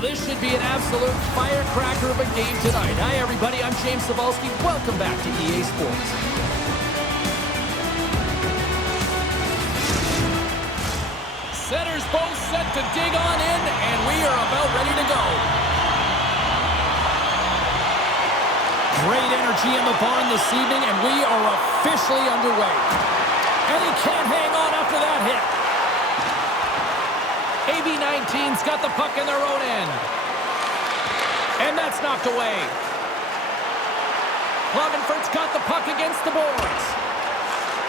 Well, this should be an absolute firecracker of a game tonight. Hi, everybody. I'm James Cebulski. Welcome back to EA Sports. Centers both set to dig on in, and we are about ready to go. Great energy in the barn this evening, and we are officially underway. And he can't hang on after that hit. AV19's got the puck in their own end. And that's knocked away. Klagenfurt's got the puck against the boards.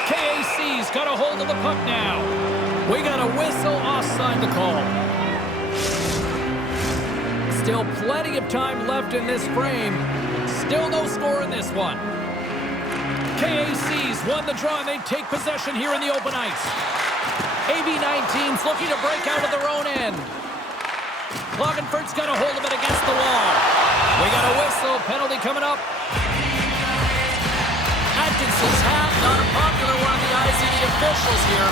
KAC's got a hold of the puck now. We got a whistle offside to call. Still plenty of time left in this frame. Still no score in this one. KAC's won the draw and they take possession here in the open ice. AV19's looking to break out of their own end. Klagenfurt's got a hold of it against the wall. We got a whistle, penalty coming up. Atkinson's hat, not a popular one in the eyes of the officials here.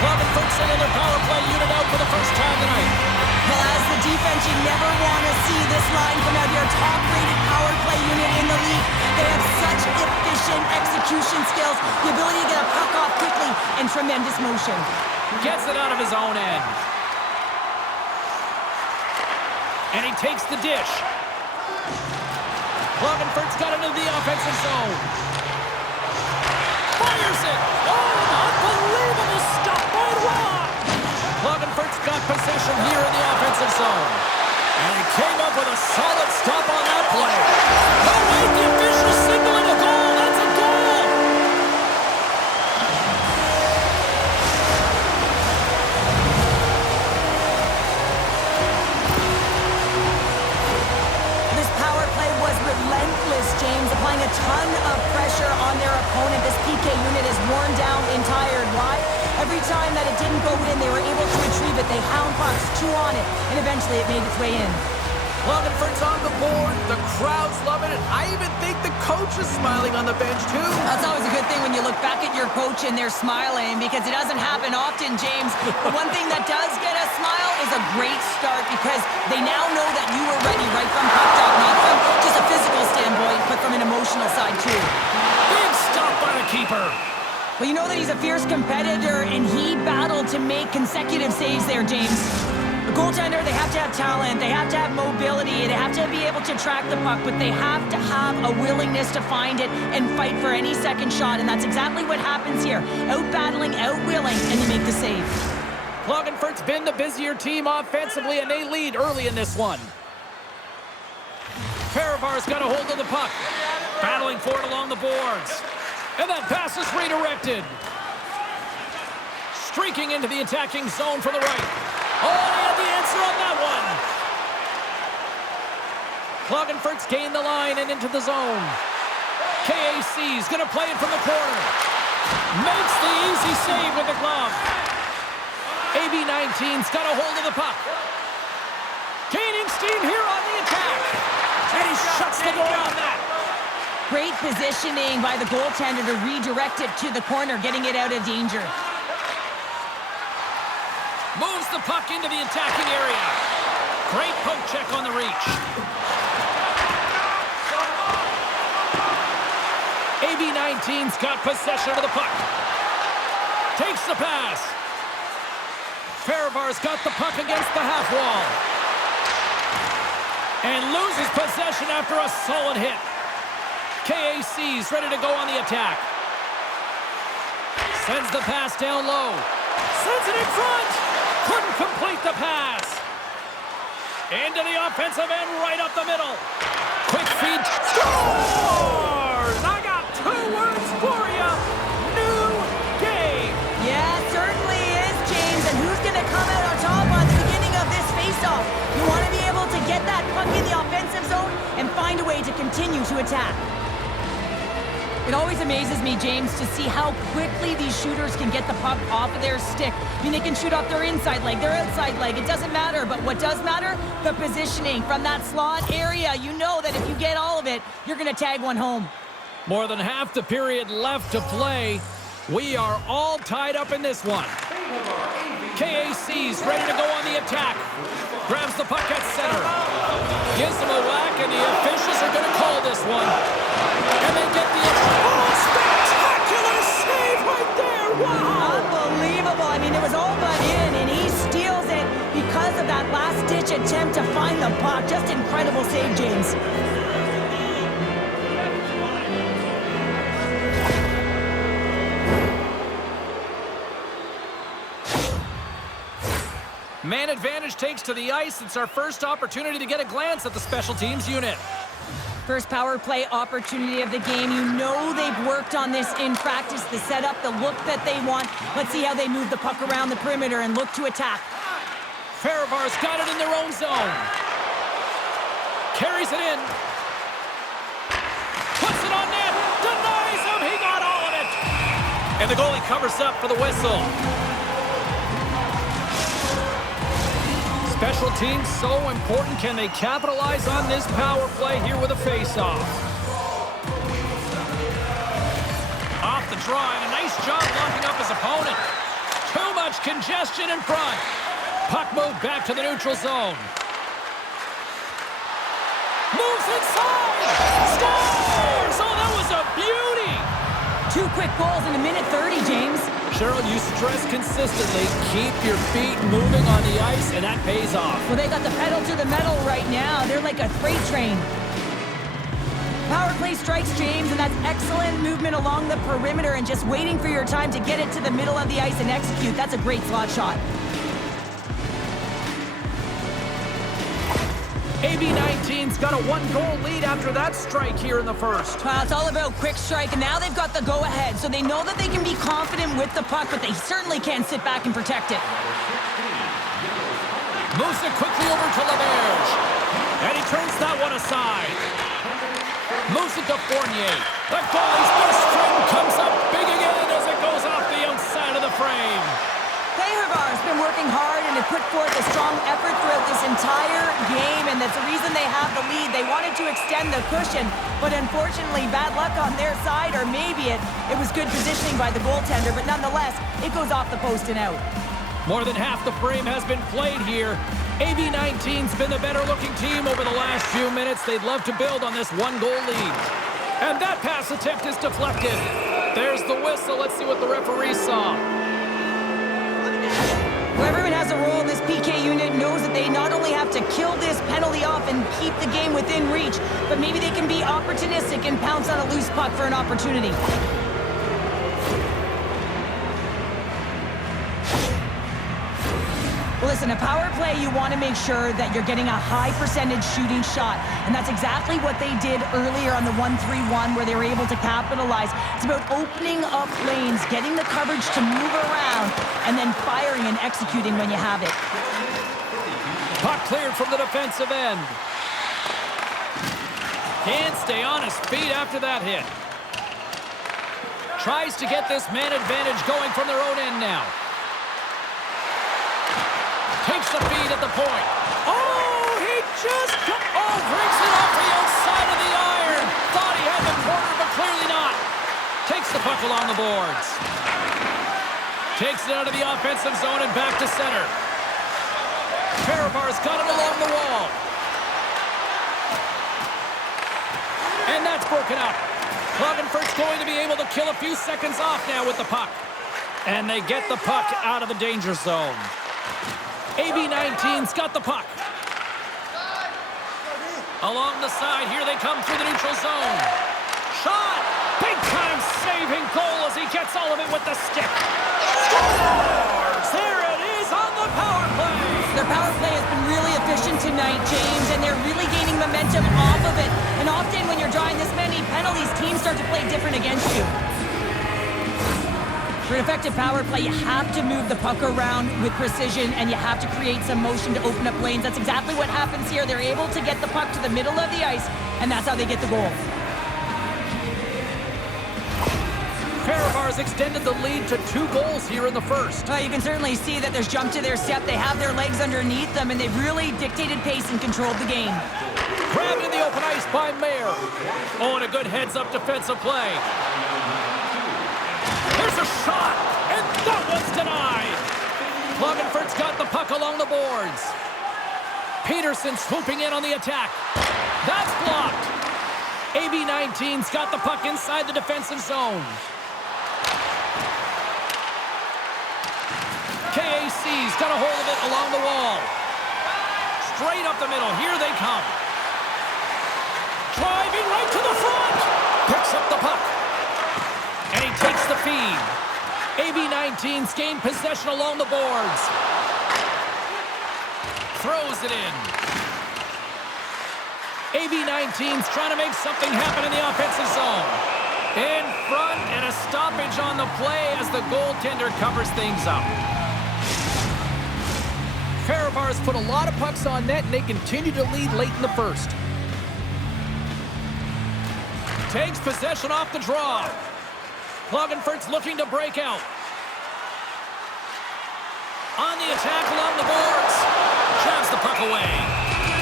Klagenfurt sending their power play unit out for the first time tonight. Well, as the defense, you never want to see this line come out here. Top-rated power play unit in the league. They have such efficient execution skills, the ability to get a puck off quickly, and tremendous motion. Gets it out of his own end. And he takes the dish. Klagenfurt's got it into the offensive zone. Fires it! Oh, unbelievable stop by Rock! Klagenfurt's got possession here in the offensive zone. And he came up with a solid stop on that play. No, wait, the official signaling a goal. That's a goal! This power play was relentless, James, applying a ton of pressure on their opponent. This PK unit is worn down and tired. Why? Every time that it didn't go in, they were able to retrieve it. They hound pucks, chew on it, and eventually it made its way in. Klagenfurt's on the board. The crowd's loving it. I even think the coach is smiling on the bench, too. That's always a good thing when you look back at your coach and they're smiling, because it doesn't happen often, James. The one thing that does get a smile is a great start, because they now know that you were ready right from puck drop, not from just a physical standpoint, but from an emotional side, too. Big stop by the keeper. Well, you know that he's a fierce competitor, and he battled to make consecutive saves there, James. A goaltender, they have to have talent, they have to have mobility, they have to be able to track the puck, but they have to have a willingness to find it and fight for any second shot, and that's exactly what happens here. Out-battling, out-willing, and you make the save. Klagenfurt's been the busier team offensively, and they lead early in this one. Fehérvár's got a hold of the puck, battling for it along the boards. And that pass is redirected. Streaking into the attacking zone from the right. Oh, he had the answer on that one. Klagenfurt's gained the line and into the zone. KAC's going to play it from the corner. Makes the easy save with the glove. AV19's got a hold of the puck. Gaining steam here on the attack. And he shuts the door on that. Great positioning by the goaltender to redirect it to the corner, getting it out of danger. Moves the puck into the attacking area. Great poke check on the reach. AV19's got possession of the puck. Takes the pass. Fehérvár's got the puck against the half wall. And loses possession after a solid hit. KAC's ready to go on the attack. Sends the pass down low. Sends it in front. Couldn't complete the pass. Into the offensive end, right up the middle. Quick feed. Scores! I got 2 words for you. New game. Yeah, certainly is, James. And who's going to come out on top at the beginning of this faceoff? You want to be able to get that puck in the offensive zone and find a way to continue to attack. It always amazes me, James, to see how quickly these shooters can get the puck off of their stick. I mean, they can shoot off their inside leg, their outside leg. It doesn't matter, but what does matter? The positioning from that slot area. You know that if you get all of it, you're going to tag one home. More than half the period left to play. We are all tied up in this one. KAC's ready to go on the attack. Grabs the puck at center. Gives them a whack, and the officials are going to call this one. And they get the... Oh, spectacular save right there! Wow! Unbelievable. I mean, it was all but in, and he steals it because of that last-ditch attempt to find the puck. Just incredible save, James. Man advantage takes to the ice. It's our first opportunity to get a glance at the special teams unit. First power play opportunity of the game. You know they've worked on this in practice, the setup, the look that they want. Let's see how they move the puck around the perimeter and look to attack. Fehérvár's got it in their own zone. Carries it in. Puts it on net. Denies him. He got all of it. And the goalie covers up for the whistle. Special teams so important. Can they capitalize on this power play here with a face-off? Off the draw, and a nice job locking up his opponent. Too much congestion in front. Puck moved back to the neutral zone. Moves inside. Scores! Oh, that was a beauty. 2 quick goals in a minute 30, James. Cheryl, you stress consistently, keep your feet moving on the ice, and that pays off. Well, they got the pedal to the metal right now. They're like a freight train. Power play strikes, James, and that's excellent movement along the perimeter and just waiting for your time to get it to the middle of the ice and execute. That's a great slot shot. AB19's got a 1-goal lead after that strike here in the first. Well, it's all about quick strike, and now they've got the go-ahead, so they know that they can be confident with the puck, but they certainly can't sit back and protect it. Moves it quickly over to Leclerc, and he turns that one aside. Moves it to Fournier. The goalie's best string comes up big again as it goes off the outside of the frame. Fehérvár's been working hard and have put forth a strong effort throughout this entire game, and that's the reason they have the lead. They wanted to extend the cushion, but unfortunately, bad luck on their side, or maybe it was good positioning by the goaltender, but nonetheless, it goes off the post and out. More than half the frame has been played here. AB19's been the better-looking team over the last few minutes. They'd love to build on this 1-goal lead. And that pass attempt is deflected. There's the whistle. Let's see what the referee saw. Whoever has a role in this PK unit knows that they not only have to kill this penalty off and keep the game within reach, but maybe they can be opportunistic and pounce on a loose puck for an opportunity. Well, listen, a power play, you want to make sure that you're getting a high percentage shooting shot, and that's exactly what they did earlier on the 1-3-1 where they were able to capitalize. It's about opening up lanes, getting the coverage to move around, and then firing and executing when you have it. Puck cleared from the defensive end. Can't stay on his feet after that hit. Tries to get this man advantage going from their own end now. Takes the feed at the point. Oh, he just... Oh, breaks it off the outside of the iron. Thought he had the corner, but clearly not. Takes the puck along the boards. Takes it out of the offensive zone and back to center. Fehérvár's got it along the wall. And that's broken up. Klagenfurt's going to be able to kill a few seconds off now with the puck. And they get the puck out of the danger zone. AB19's got the puck. Along the side, here they come through the neutral zone. Shot! Big-time saving goal as he gets all of it with the stick. Scores! There it is on the power play! Their power play has been really efficient tonight, James, and they're really gaining momentum off of it. And often when you're drawing this many penalties, teams start to play different against you. For an effective power play, you have to move the puck around with precision, and you have to create some motion to open up lanes. That's exactly what happens here. They're able to get the puck to the middle of the ice, and that's how they get the goal. Fehérvár's extended the lead to 2 goals here in the first. You can certainly see that there's jump to their step. They have their legs underneath them, and they've really dictated pace and controlled the game. Grabbed in the open ice by Mayer. Oh, and a good heads-up defensive play. There's a shot, and that one's denied. Klagenfurt's got the puck along the boards. Petersen swooping in on the attack. That's blocked. AB19's got the puck inside the defensive zone. KAC's got a hold of it along the wall. Straight up the middle. Here they come. Driving right to the front. Picks up the puck. And he takes the feed. AB19's gained possession along the boards. Throws it in. AB19's trying to make something happen in the offensive zone. In front, and a stoppage on the play as the goaltender covers things up. Fehérvár's put a lot of pucks on net, and they continue to lead late in the first. Takes possession off the draw. Klagenfurt's looking to break out. On the attack along the boards. Jabs the puck away.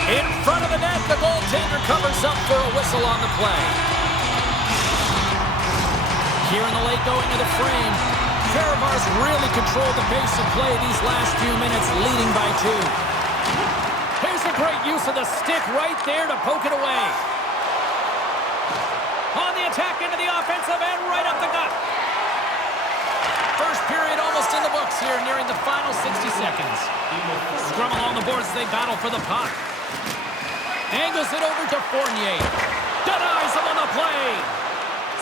In front of the net, the goaltender covers up for a whistle on the play. Here in the late going of the frame, Fehérvár's really controlled the pace of play these last few minutes, leading by 2. Here's a great use of the stick right there to poke it away. On the attack into the offensive end, right up the gut. First period almost in the books here, nearing the final 60 seconds. Scrum along the boards as they battle for the puck. Angles it over to Fournier. Denies him on the play.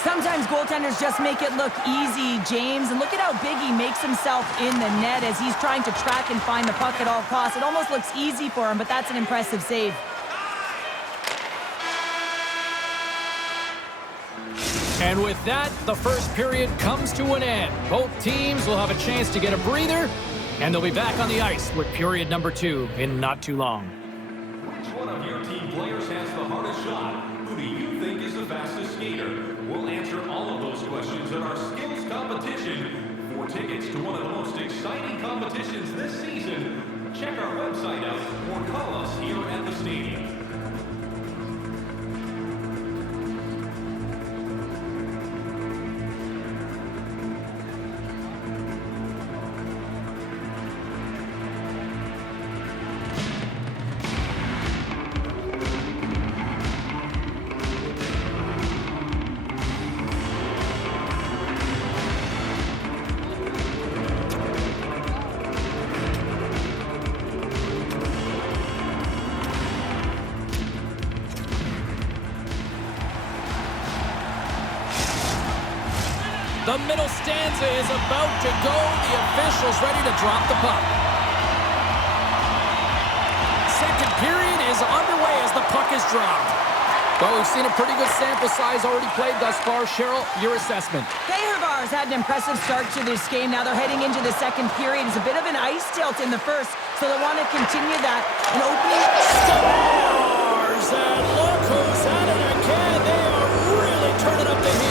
Sometimes goaltenders just make it look easy, James. And look at how big he makes himself in the net as he's trying to track and find the puck at all costs. It almost looks easy for him, but that's an impressive save. And with that, the first period comes to an end. Both teams will have a chance to get a breather, and they'll be back on the ice with period number 2 in not too long. Which one of your team players has the hardest shot? Who do you think is the fastest skater? We'll answer all of those questions in our skills competition. For tickets to one of the most exciting competitions this season, check our website out or call us here at the stadium. The middle stanza is about to go. The official's ready to drop the puck. Second period is underway as the puck is dropped. Well, we've seen a pretty good sample size already played thus far. Cheryl, your assessment. Fehérvár's had an impressive start to this game. Now they're heading into the second period. It's a bit of an ice tilt in the first, so they want to continue that. An opening. Scores! And look who's at it again. They are really turning up the heat.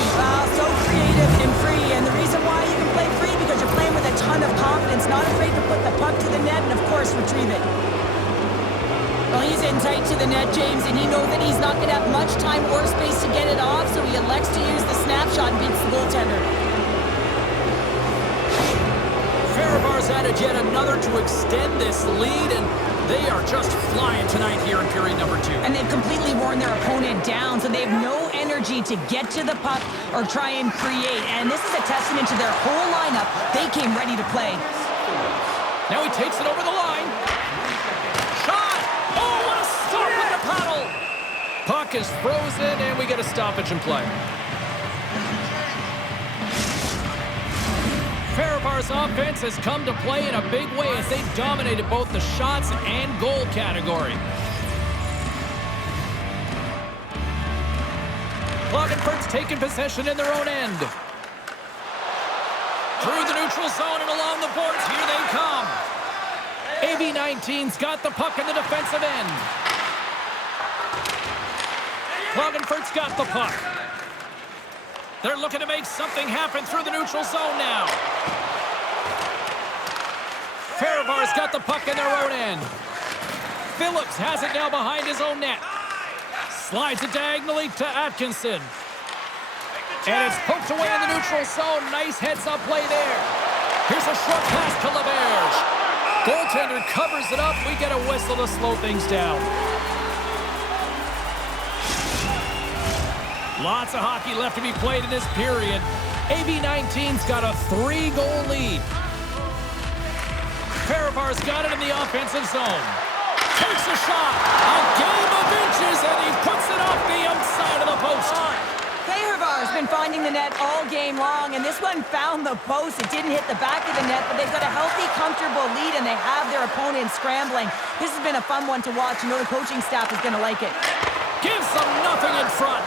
So creative and free. And the reason why you can play free, because you're playing with a ton of confidence, not afraid to put the puck to the net and, of course, retrieve it. Well, he's in tight to the net, James, and he knows that he's not going to have much time or space to get it off, so he elects to use the snapshot and beats the goaltender. Fehérvár's added yet another to extend this lead, and they are just flying tonight here in period number 2. And they've completely worn their opponent down, so they have no energy to get to the puck or try and create. And this is a testament to their whole lineup. They came ready to play. Now he takes it over the line. Shot! Oh, what a start with the paddle! Puck is frozen, and we get a stoppage in play. Fehérvár's offense has come to play in a big way as they dominated both the shots and goal category. Klagenfurt's taking possession in their own end. Through the neutral zone and along the boards, here they come. AB19's got the puck in the defensive end. Klagenfurt's got the puck. They're looking to make something happen through the neutral zone now. Fehérvár's got the puck in their own end. Phillips has it now behind his own net. Slides it diagonally to Atkinson. And it's poked away in the neutral zone. Nice heads-up play there. Here's a short pass to Leclerc. Goaltender covers it up. We get a whistle to slow things down. Lots of hockey left to be played in this period. AV19's got a 3-goal lead. Fehérvár's got it in the offensive zone. Takes a shot. A game of inches, and he puts it off the outside of the post. Fehérvár's been finding the net all game long, and this one found the post. It didn't hit the back of the net, but they've got a healthy, comfortable lead, and they have their opponent scrambling. This has been a fun one to watch. You know the coaching staff is going to like it. Gives them nothing in front.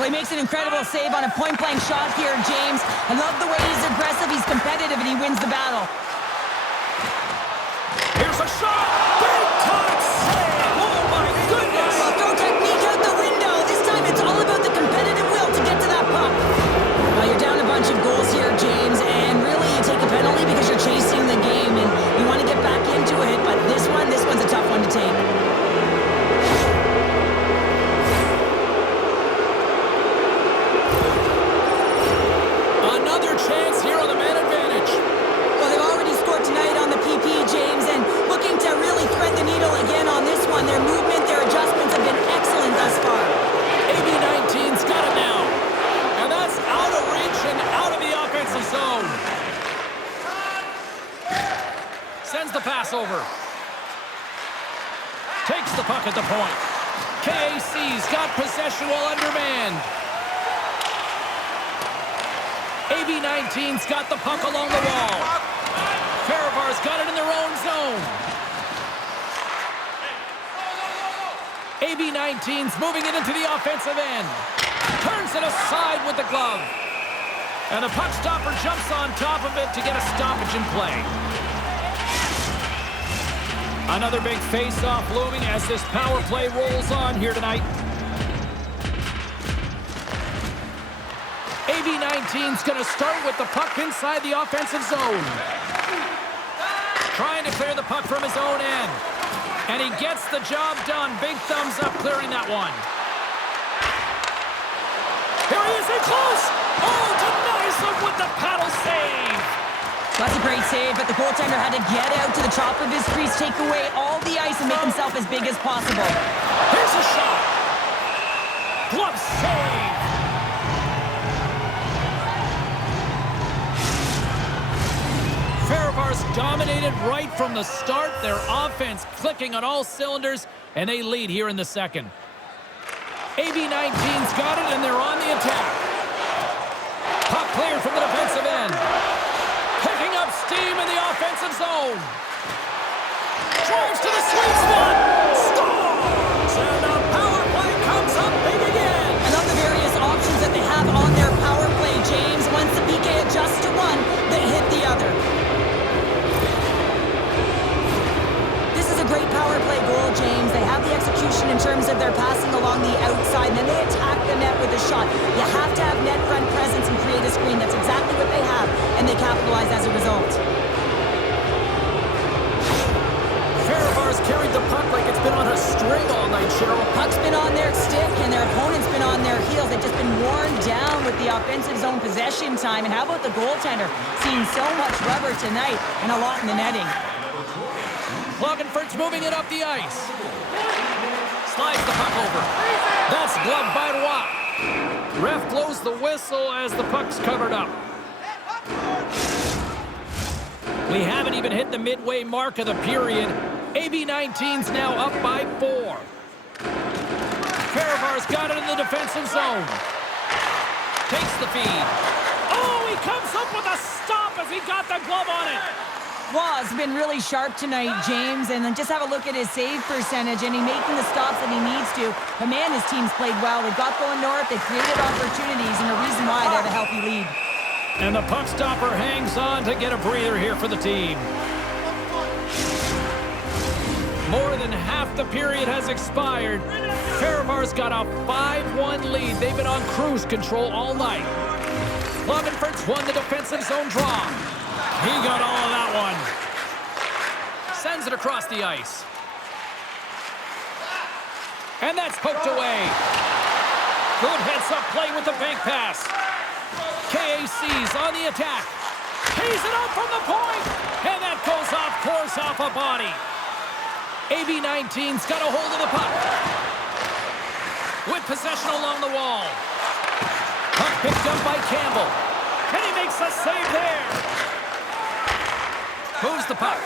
Well, he makes an incredible save on a point-blank shot here, James. I love the way he's aggressive, he's competitive, and he wins the battle. Here's a shot! Big time save! Oh my goodness! Well, throw technique out the window. This time it's all about the competitive will to get to that puck. Well, you're down a bunch of goals here, James, and really you take a penalty because you're chasing the game and you want to get back into it, but this one's a tough one to take. Another chance here on the man advantage. Well, they've already scored tonight on the PP, James, and looking to really thread the needle again on this one. Their movement, their adjustments have been excellent thus far. AV19's got it now. And that's out of reach and out of the offensive zone. Sends the pass over. Takes the puck at the point. KAC's got possession while undermanned. AV19's got the puck along the wall. Fehérvár's got it in their own zone. AV19's moving it into the offensive end. Turns it aside with the glove. And the puck stopper jumps on top of it to get a stoppage in play. Another big face-off looming as this power play rolls on here tonight. AV19's going to start with the puck inside the offensive zone. Trying to clear the puck from his own end. And he gets the job done. Big thumbs up clearing that one. Here he is in close. Oh, denies him with the paddle save. That's a great save, but the goaltender had to get out to the top of his crease, take away all the ice, and make himself as big as possible. Here's a shot. Glove save. Fehérvár's dominated right from the start. Their offense clicking on all cylinders, and they lead here in the second. AV19's got it, and they're on the attack. Puck cleared from the defensive end. Picking up steam in the offensive zone. Drives to the sweet spot. Scores! And the power play comes up big again. I love the various options that they have on their power play, James. Once the PK adjusts to one, they hit the other. This is a great power play goal, James. They have the execution in terms of their passing along the outside, and then they attack the net with a shot. You have to have net front presence and create a screen. That's exactly what they have, and they capitalize as a result. Fehérvár's carried the puck like it's been on a string all night, Cheryl. Puck's been on their stick, and their opponent's been on their heels. They've just been worn down with the offensive zone possession time. And how about the goaltender? Seeing so much rubber tonight and a lot in the netting. Klagenfurt's moving it up the ice. Slides the puck over. That's gloved by Roy. Ref blows the whistle as the puck's covered up. We haven't even hit the midway mark of the period. AV19's now up by 4. Fehérvár's got it in the defensive zone. Takes the feed. Oh, he comes up with a stop as he got the glove on it. Waugh's been really sharp tonight, James, and then just have a look at his save percentage, and he's making the stops that he needs to. But man, his team's played well. They've got going north, they've created opportunities, and the reason why they have a healthy lead. And the puck stopper hangs on to get a breather here for the team. More than half the period has expired. Fehérvár's got a 5-1 lead. They've been on cruise control all night. Klagenfurt's won the defensive zone draw. He got all of that one. Sends it across the ice. And that's poked away. Good heads-up play with the bank pass. KAC's on the attack. Tees it up from the point. And that goes off course off a body. AB19's got a hold of the puck. With possession along the wall. Puck picked up by Campbell. And he makes a save there. Moves the puck.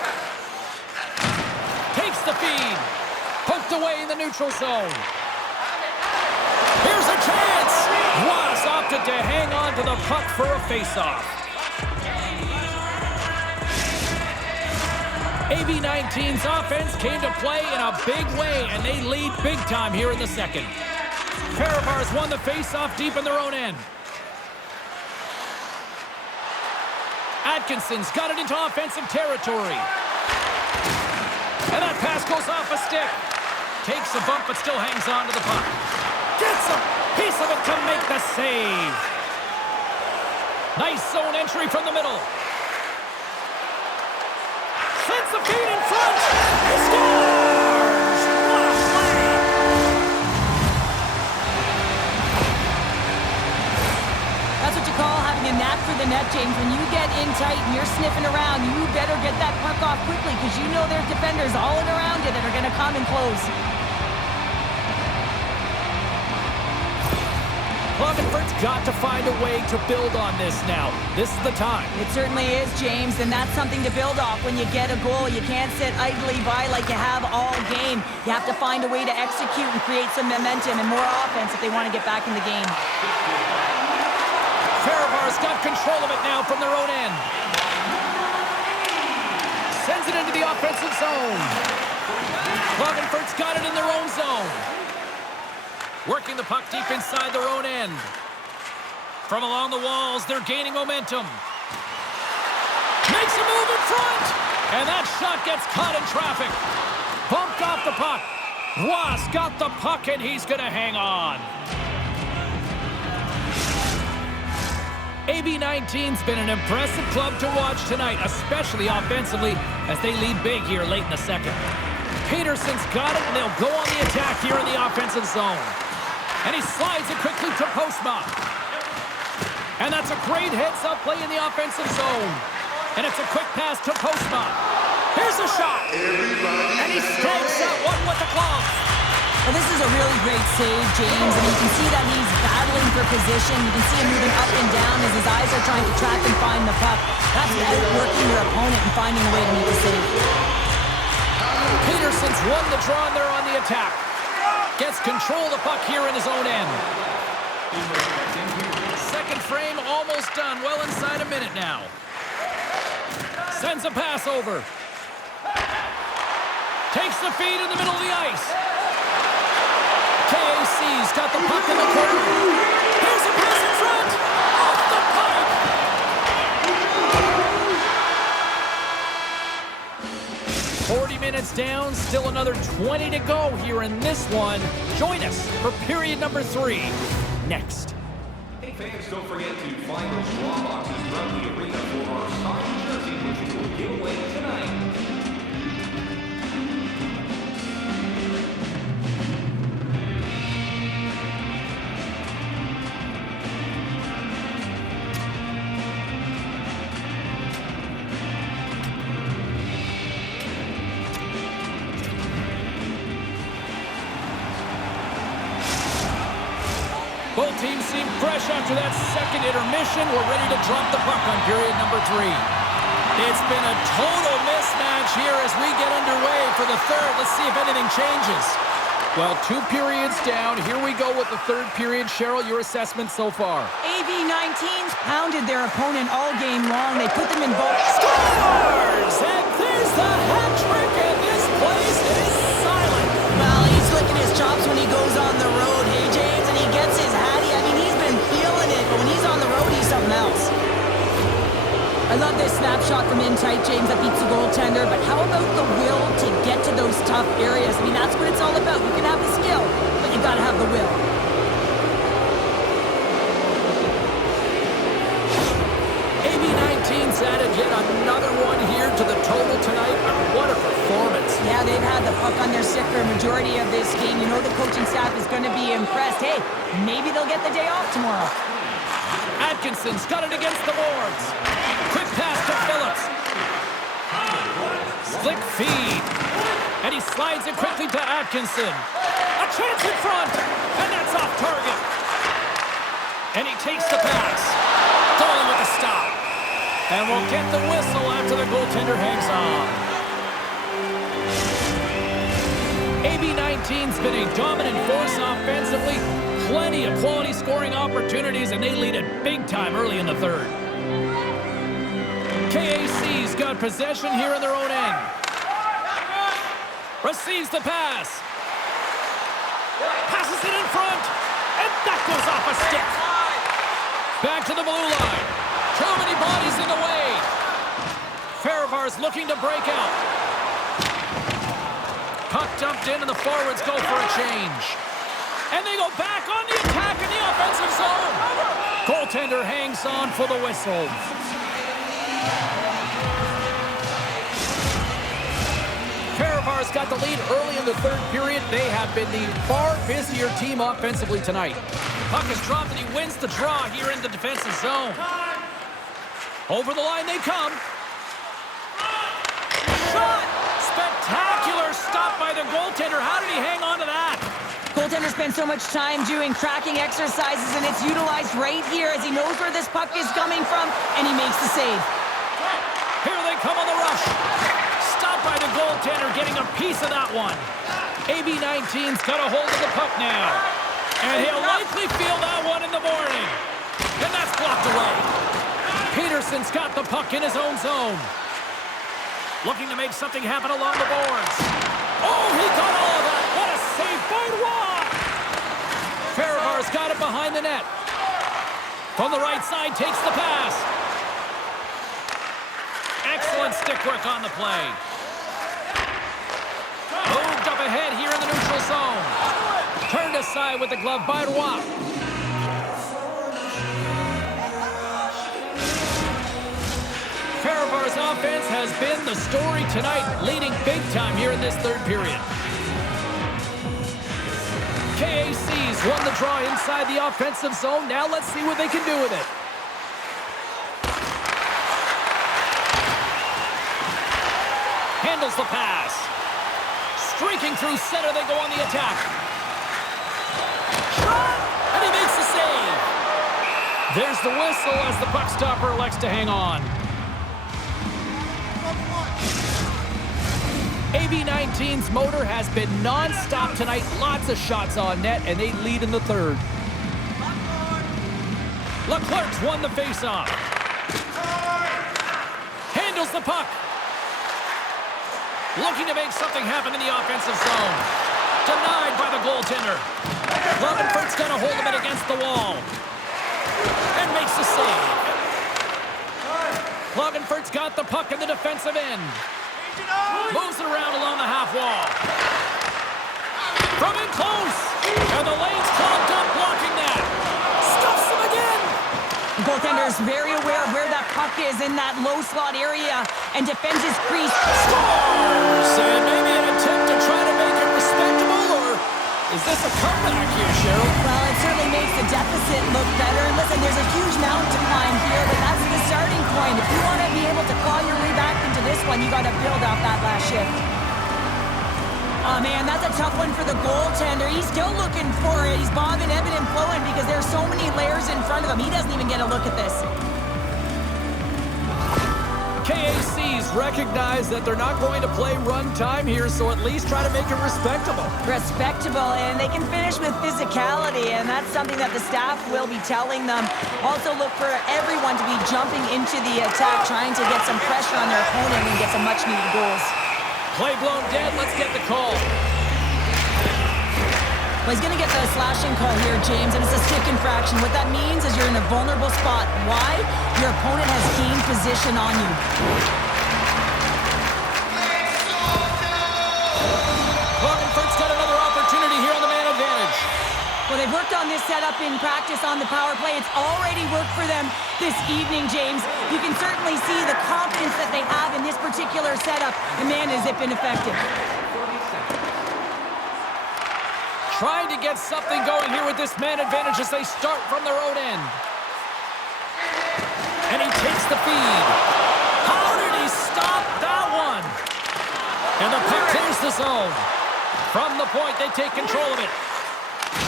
Takes the feed. Poked away in the neutral zone. Here's a chance. Was opted to hang on to the puck for a face-off. AB19's offense came to play in a big way, and they lead big time here in the second. Fehérvár's won the face-off deep in their own end. Atkinson's got it into offensive territory. And that pass goes off a stick. Takes a bump, but still hangs on to the puck. Gets a piece of it to make the save. Nice zone entry from the middle. Sends the feed in front. He scores! What a play! That's what you call having a knack for the net, James. When you get in tight and you're sniffing around, you better get that puck off quickly because you know there's defenders all in around you that are going to come and close. Klagenfurt's got to find a way to build on this now. This is the time. It certainly is, James, and that's something to build off when you get a goal. You can't sit idly by like you have all game. You have to find a way to execute and create some momentum and more offense if they want to get back in the game. Fehérvár's got control of it now from their own end. Sends it into the offensive zone. Klagenfurt's got it in their own zone. Working the puck deep inside their own end. From along the walls, they're gaining momentum. Makes a move in front! And that shot gets caught in traffic. Bumped off the puck. Was got the puck, and he's going to hang on. AB19's been an impressive club to watch tonight, especially offensively, as they lead big here late in the second. Petersen's got it, and they'll go on the attack here in the offensive zone. And he slides it quickly to Postma. And that's a great heads-up play in the offensive zone. And it's a quick pass to Postma. Here's a shot. And he strikes that one with the glove. Well, this is a really great save, James. I mean, you can see that he's battling for position. You can see him moving up and down as his eyes are trying to track and find the puck. That's outworking your opponent and finding a way to make the save. Petersen's won the draw and they're on the attack. Gets control of the puck here in his own end. Second frame almost done. Well inside a minute now. Sends a pass over. Takes the feed in the middle of the ice. KAC's got the puck in the corner. Here's a pass in front. Off the pipe. 40 minutes down, still another 20 to go here in this one. Join us for period number 3 next. Hey fans, don't forget to find those draw boxes around the arena for our signed jersey, which we will give away tonight. Both teams seem fresh after that second intermission. We're ready to drop the puck on period number 3. It's been a total mismatch here as we get underway for the third. Let's see if anything changes. Well, 2 periods down. Here we go with the third period. Cheryl, your assessment so far? AB19's pounded their opponent all game long. They put them in both. Scores! And there's the hat trick, and this place is silent. Well, he's licking his chops when he goes on the road, hey, James, and he gets his hattie. I mean, he's been feeling it, but when he's on the road, he's something else. I love this snapshot from in tight, James, that beats the goaltender, but how about the will to get to those tough areas? I mean, that's what it's all about. You can have the skill, but you gotta have the will. AB19's added yet another one here to the total tonight. What a performance. Yeah, they've had the puck on their stick for a majority of this game. You know the coaching staff is going to be impressed. Hey, maybe they'll get the day off tomorrow. Atkinson's got it against the boards. Quick pass to Phillips. Slick feed. And he slides it quickly to Atkinson. A chance in front. And that's off target. And he takes the pass. Goalie with a stop. And we'll get the whistle after the goaltender hangs on. AB19's been a dominant force offensively. Plenty of quality scoring opportunities, and they lead it big time early in the third. KAC's got possession here in their own end. Receives the pass. Passes it in front. And that goes off a stick. Back to the blue line. Too many bodies in the way. Fehérvár's looking to break out. Puck dumped in and the forwards go for a change. And they go back on the attack in the offensive zone. Goaltender hangs on for the whistle. Fehérvár's got the lead early in the third period. They have been the far busier team offensively tonight. Puck is dropped and he wins the draw here in the defensive zone. Over the line they come. Shot! Spectacular stop by the goaltender. How did he hang on to that? Goaltender spends so much time doing tracking exercises, and it's utilized right here as he knows where this puck is coming from, and he makes the save. Here they come on the rush. Stopped by the goaltender, getting a piece of that one. AB19's got a hold of the puck now. And he'll likely feel that one in the morning. And that's blocked away. Petersen's got the puck in his own zone. Looking to make something happen along the boards. Oh, he got all of that. What a save by Roy. Fehérvár's got it behind the net. From the right side, takes the pass. Excellent stick work on the play. Moved up ahead here in the neutral zone. Turned aside with the glove by Roy. Fehérvár's offense has been the story tonight, leading big time here in this third period. KAC's won the draw inside the offensive zone. Now let's see what they can do with it. Handles the pass. Streaking through center, they go on the attack. Shot! And he makes the save. There's the whistle as the puck stopper elects to hang on. AB19's motor has been non-stop tonight. Lots of shots on net, and they lead in the third. Leclerc's won the faceoff. Handles the puck. Looking to make something happen in the offensive zone. Denied by the goaltender. Klagenfurt's got a hold of it against the wall. And makes the save. Klagenfurt's got the puck in the defensive end. Moves it around along the half wall. From in close. And the lane's clogged up, blocking that. Stuffs him again. The goaltender is very aware of where that puck is in that low slot area and defends his crease. Scores! And maybe an attempt to try to make it respectable, or is this a comeback here, Cheryl? Well, it certainly makes the deficit look better. And listen, there's a huge mountain to climb here, but that's the starting point. If you want to be able to claw your way back into this one, you got to build off that last shift. Oh, man, that's a tough one for the goaltender. He's still looking for it. He's bobbing, ebbing, and flowing because there's so many layers in front of him. He doesn't even get a look at this. KAC's recognize that they're not going to play run time here, so at least try to make it respectable. Respectable, and they can finish with physicality, and that's something that the staff will be telling them. Also look for everyone to be jumping into the attack, trying to get some pressure on their opponent and get some much-needed goals. Play blown dead. Let's get the call. Well, he's going to get the slashing call here, James, and it's a stick infraction. What that means is you're in a vulnerable spot. Why? Your opponent has gained position on you. Klagenfurt's got another opportunity here on the man advantage. Well, they've worked on this setup in practice on the power play. It's already worked for them this evening, James. You can certainly see the confidence that they have in this particular setup. And man, has it been effective. seconds. Trying to get something going here with this man advantage as they start from their own end. And he takes the feed. How did he stop that one? And the puck clears the zone. From the point, they take control of it.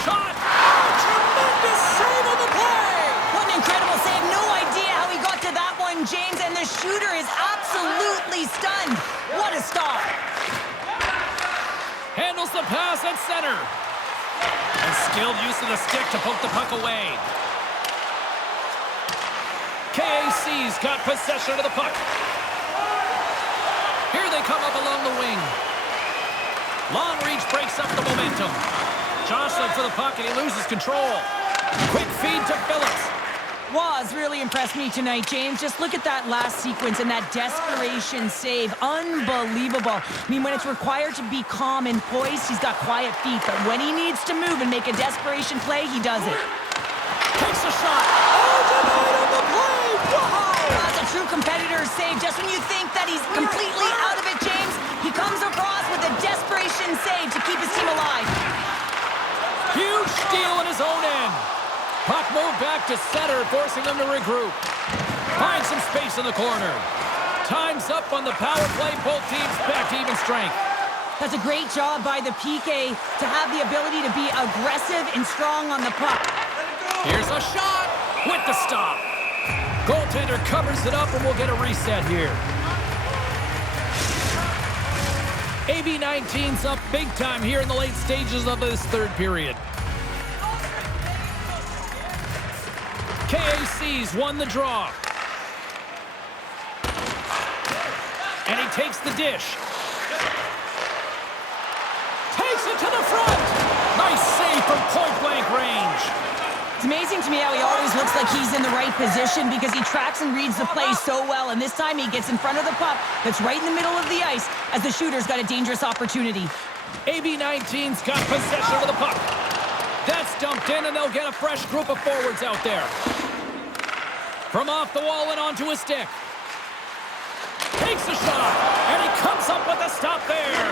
Shot! Tremendous save on the play! What an incredible save. No idea how he got to that one, James, and the shooter is absolutely stunned. What a stop. Handles the pass at center. And skilled use of the stick to poke the puck away. KAC's got possession of the puck. Here they come up along the wing. Long reach breaks up the momentum. Jostling for the puck and he loses control. Quick feed to Phillips. Waz really impressed me tonight, James. Just look at that last sequence and that desperation save. Unbelievable. I mean, when it's required to be calm and poised, he's got quiet feet. But when he needs to move and make a desperation play, he does it. Takes a shot. Oh, denied on the play. Wow. That's a true competitor's save. Just when you think that he's completely out of it, James, he comes across with a desperation save to keep his team alive. Huge steal in his own end. Puck moved back to center, forcing them to regroup. Find some space in the corner. Time's up on the power play. Both teams back to even strength. That's a great job by the PK to have the ability to be aggressive and strong on the puck. Here's a shot with the stop. Goaltender covers it up and we'll get a reset here. AV19's up big time here in the late stages of this third period. KAC's won the draw. And he takes the dish. Takes it to the front. Nice save from point-blank range. It's amazing to me how he always looks like he's in the right position because he tracks and reads the play so well. And this time he gets in front of the puck that's right in the middle of the ice as the shooter's got a dangerous opportunity. AV19's got possession of the puck. That's dumped in, and they'll get a fresh group of forwards out there. From off the wall and onto his stick. Takes a shot, and he comes up with a stop there.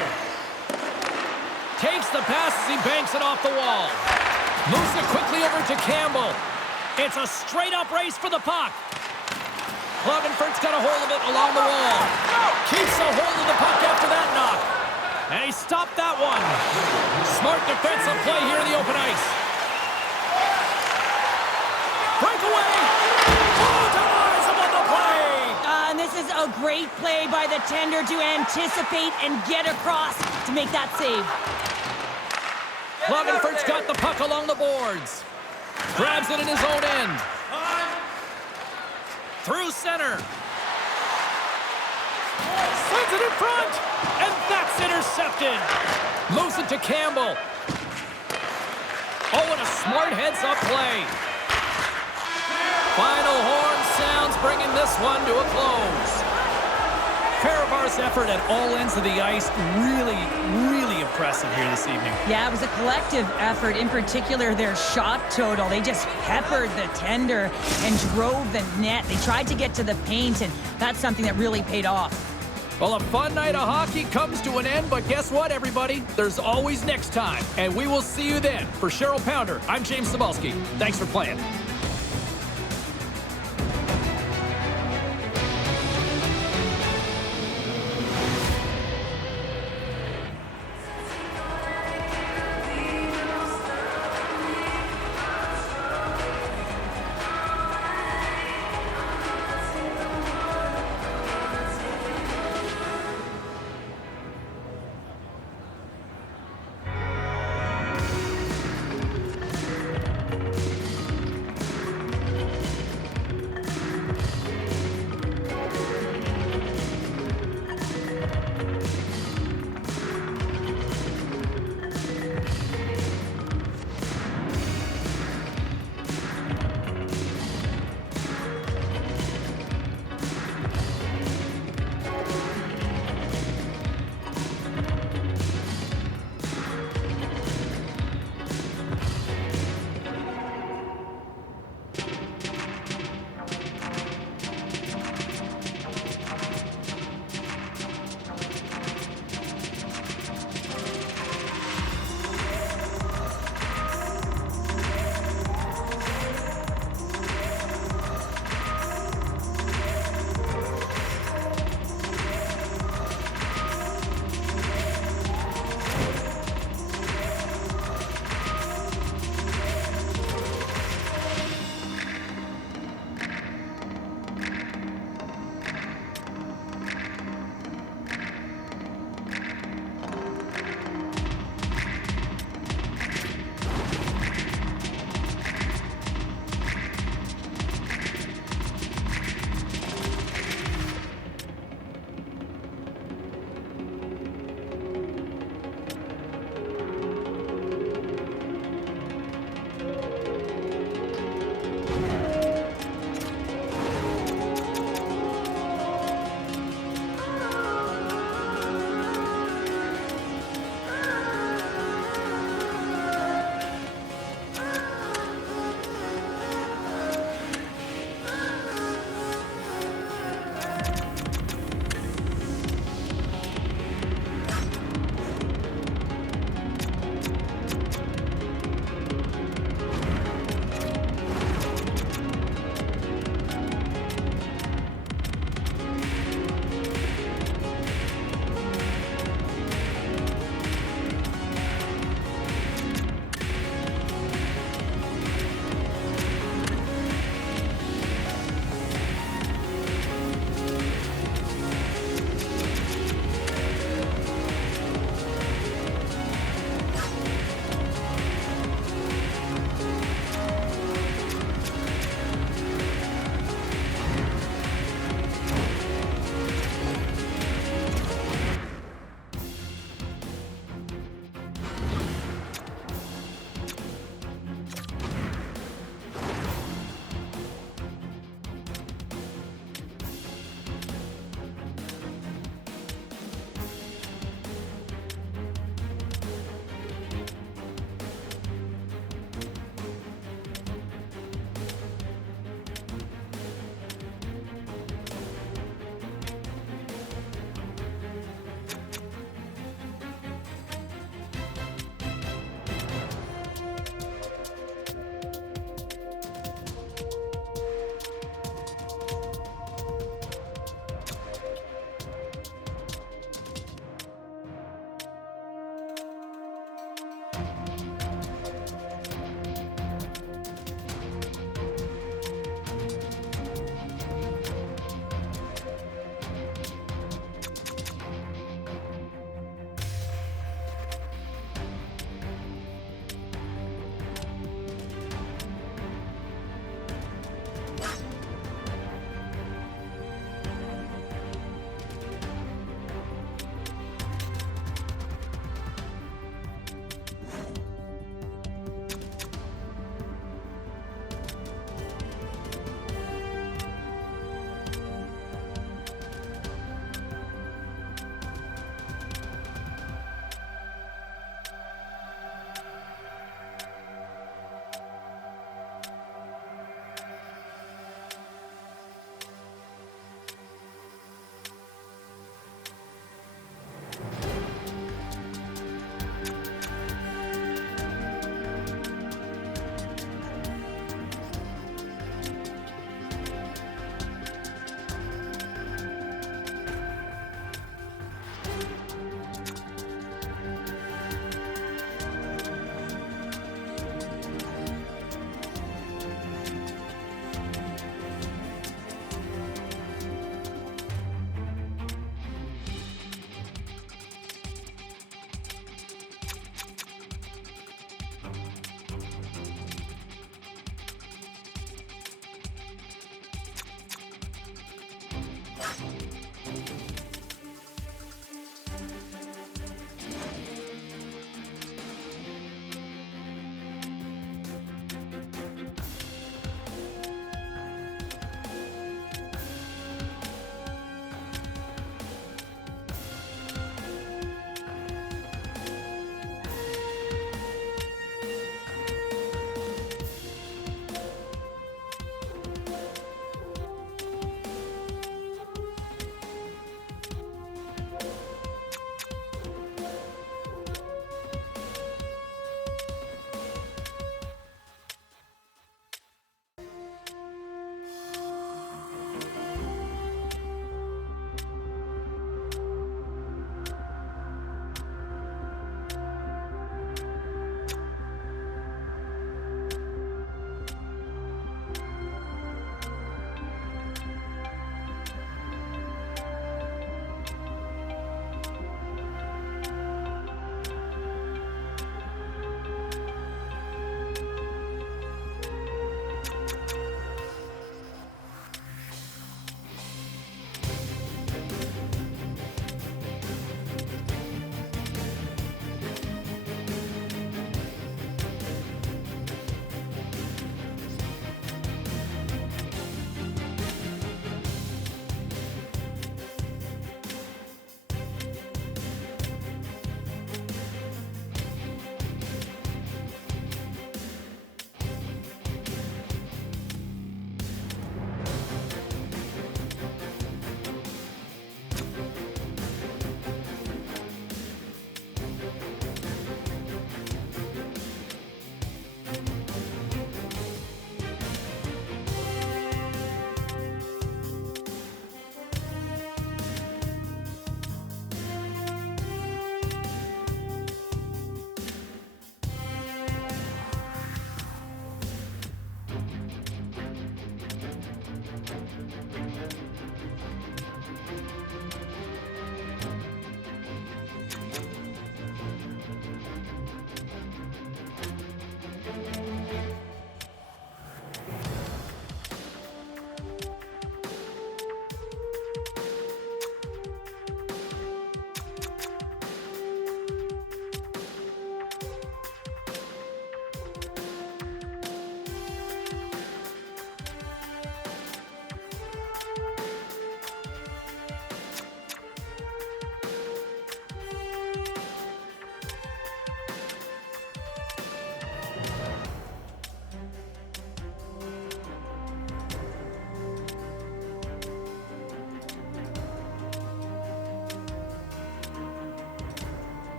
Takes the pass as he banks it off the wall. Moves it quickly over to Campbell. It's a straight-up race for the puck. Klagenfurt's got a hold of it along the wall. Keeps a hold of the puck after that knock. And he stopped that one. Smart defensive play here in the open ice. Breakaway. Oh, denies him on the play. And this is a great play by the tender to anticipate and get across to make that save. Klagenfurt's got the puck along the boards. Grabs it in his own end. Through center. Sends it in front. And that's intercepted. Moves it to Campbell. Oh, and a smart heads-up play. Final horn sounds, bringing this one to a close. Fehérvár's effort at all ends of the ice really impressive here this evening. Yeah, it was a collective effort. In particular, their shot total. They just peppered the tender and drove the net. They tried to get to the paint, and that's something that really paid off. Well, a fun night of hockey comes to an end, but guess what, everybody? There's always next time, and we will see you then. For Cheryl Pounder, I'm James Cebulski. Thanks for playing.